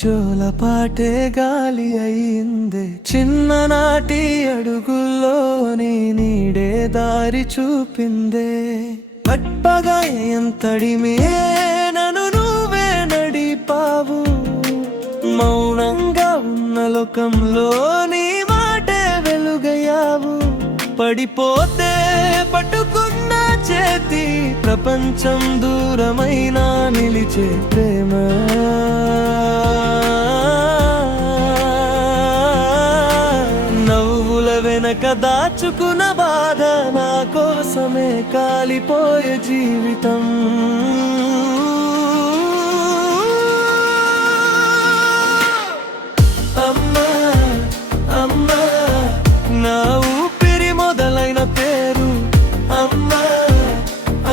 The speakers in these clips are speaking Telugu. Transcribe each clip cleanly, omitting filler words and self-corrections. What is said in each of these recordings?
జోలపాటే గాలి అయిందే, చిన్ననాటి అడుగుల్లోని నీడే దారి చూపిందే. గట్పగా ఎంతడిమే నన్ను నువ్వే నడిపావు, మౌనంగా ఉన్న లోకంలో నీ మాటే వెలుగయ్యావు. పడిపోతే పట్టుకున్న చేతి, ప్రపంచం దూరమైనా నిలిచే ప్రేమ. నవ్వుల వెనక దాచుకున్న బాధ, నా కోసమే కాలిపోయే జీవితం. అమ్మా అమ్మా నా ఊపిరి మొదలైన పేరు, అమ్మా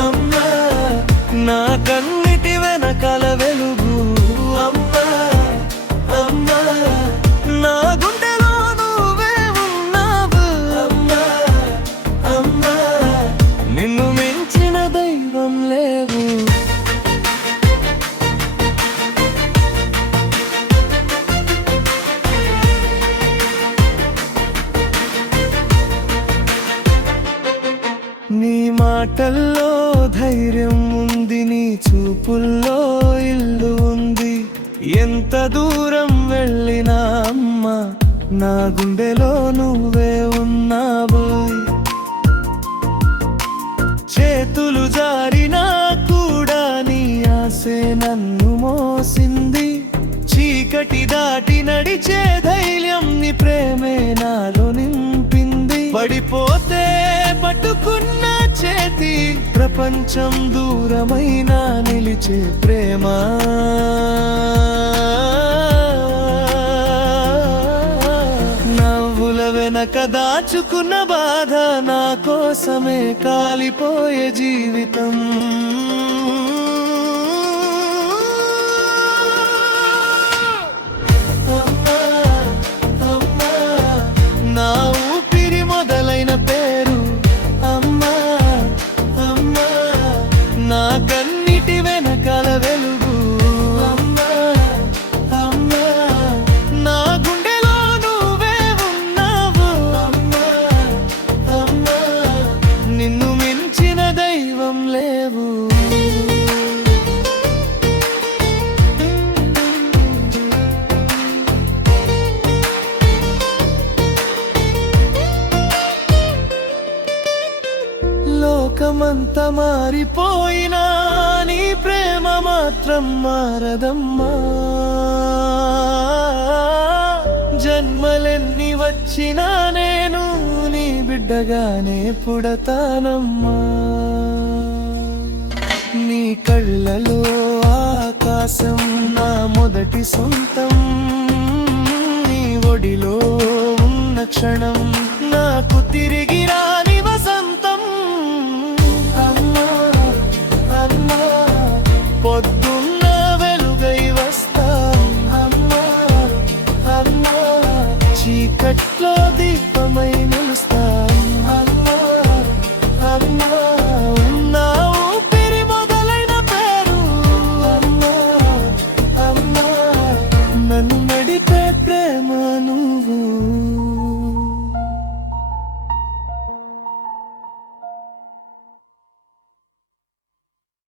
అమ్మా నా కన్నిటి వెనకాల వెలుగు. అమ్మా అమ్మా నా గుండెలో నువ్వే ఉన్నావు. అమ్మా అమ్మా నిన్ను మించిన దైవం లేవు. నీ మాటల్లో ధైర్యం ఉంది, నీ చూపుల్లో ఇల్లు ఉంది. ఎంత దూరం వెళ్ళినా అమ్మా, నా గుండెలో నువ్వే ఉన్నావు. చేతులు జారినా కూడా నీ ఆశే నన్ను మోసింది. చీకటి దాటి నడిచే ధైర్యం నీ ప్రేమే నాలో నింపింది. పడిపోతే పట్టుకున్న చేతి, ప్రపంచం దూరమైనా నిలిచే ప్రేమ. నవ్వుల వెనక దాచుకున్న బాధ, నా కోసమే కాలిపోయే జీవితం. నా ఊపిరి మొదలైన పేరు, అమ్మా అమ్మా నా కన్నిటి వెనకాల వెలుగు. అమ్మా అమ్మా నా గుండెలో నువ్వే ఉన్నావు. అమ్మా అమ్మా నిన్ను మించిన దైవం లేవు. లోకమంతా మారిపోయినా నీ ప్రేమ మాత్రం మారదమ్మా. జన్మలెన్ని వచ్చినా నేను నీ బిడ్డగానే పుడతానమ్మా. నీ కళ్ళలో ఆకాశం నా మొదటి సొంతం, నీ ఒడిలో ఉన్న క్షణం నాకు తిరిగి రాని వసంతం. అమ్మా పొద్దున్న వెలుగై వస్తా, అమ్మా అమ్మా చీకట్లో